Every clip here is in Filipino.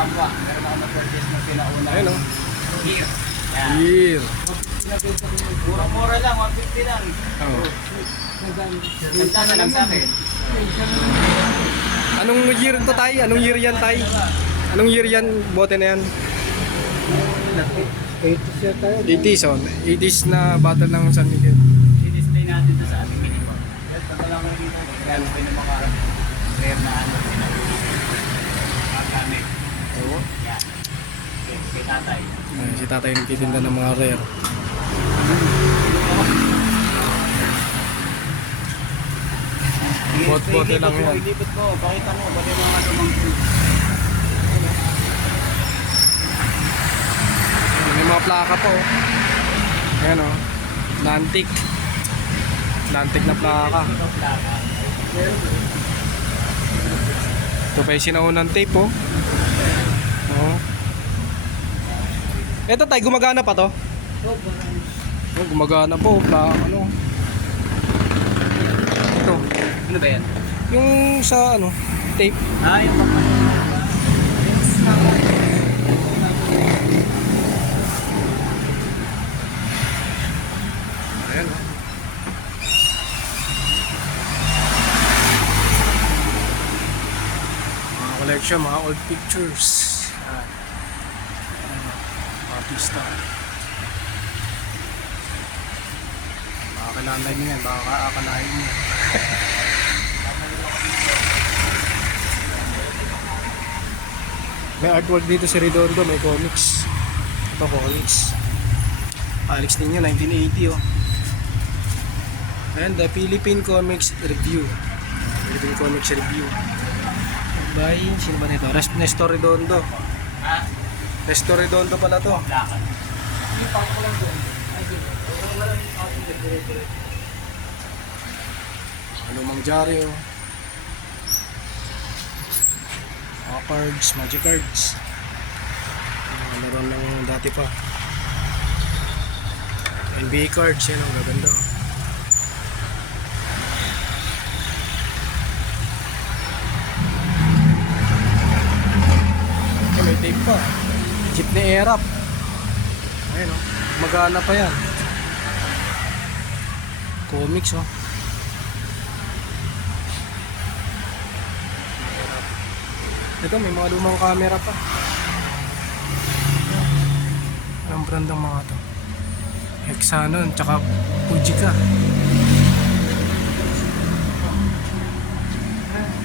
kapwa. Meron ako na-purchase ng pinauna. Ayun o. Gear. Yan. Year. Mura-mura lang, 150 lang. Oh. Ganda na lang sa akin. Anong year to, Tay? Anong year yan, Tay? Anong year yan? Bote na yan? 80s yan tayo. 80s, oh. 80s na battle ng San Miguel. I-display natin ito sa ating minimum. Yan, pag wala mo dito, magkano pa yung mga rare na ano. Magamit. Oo. Yan. Kay tatay. Ayun, si Tatay nagtitinda ng mga rare. Bot-bote lang yan. Ilipit ko, pakita mo, bakit yung mga lumang May mga plaka po. Ayan o. Lantic. Lantic na plaka. Ito pa yung sinaunang tape po. Oo. Ito Tay, gumagana pa to? Oh, gumagana po. Plaka ano. Ito. Ano ba yan? Yung sa ano, tape. Ah, yung papan. Ayan o. Mga collection, mga old pictures. Ayan. Mga pista. Makakalanay mo yan, baka akalain mo. May artwork dito si Redondo, may comics. Ito comics. Alex Niño, 1980 oh. And the Philippine Comics Review. Philippine Comics Review. By, sino ba nito? Nestor Redondo. Ah, Nestor Redondo pala to. plakan. Lumang dyaryo. Mga cards, magic cards. Mga laro ng dati pa. NBA cards, yan ang gaganda. Okay, may tape pa. Jeepney Airap. Ayun o, magana pa yan. Comics oh. Ito, may mga lumang camera pa. Anong brand ng mga to? Hexanon, tsaka Fujica.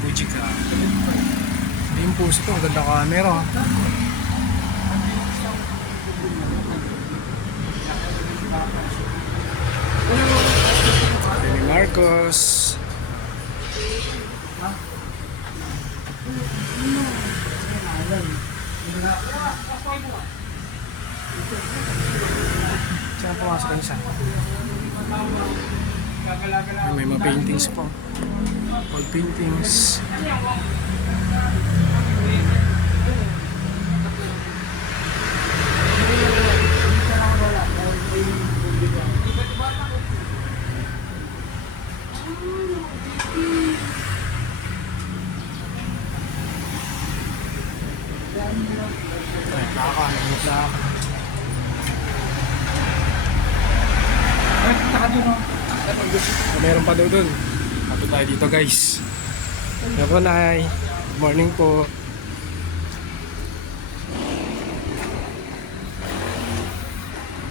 Fujica. Hindi yung puso ito, ang ganda camera. Ate ni Marcos. Saan pumasok yung isa? May mga paintings po. Old paintings. Ay, plaka. May plaka. Meron pa daw dun. Kapit tayo dito guys. Yan po, Nay. Good morning po.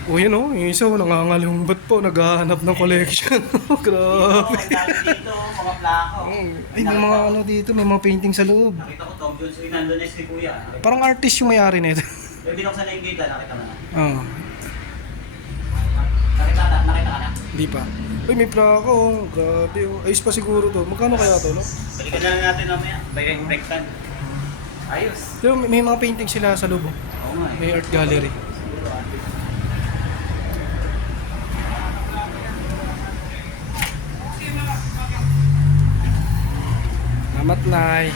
O yun o, yung isa nangangalumbat po. Naghahanap ng collection. Grabe. Ang dami dito, mga plako. Ay, may mga ano dito. May mga painting sa loob. Nakita ko Tom Jones, nandun na si Kuya. Parang artist yung may-ari nito. Yung binuksan na yung gate, nakita mo na. Oo. Nakita ka na. Hindi pa. Uy, may plaka oh. Grabe oh. Ayos pa siguro to. Magkano kaya to, no? Balikan na lang natin mamaya. Breaktan. Ayos. Pero may mga painting sila sa loob. Oh. Oo nga eh. May art gallery. Salamat, Nay.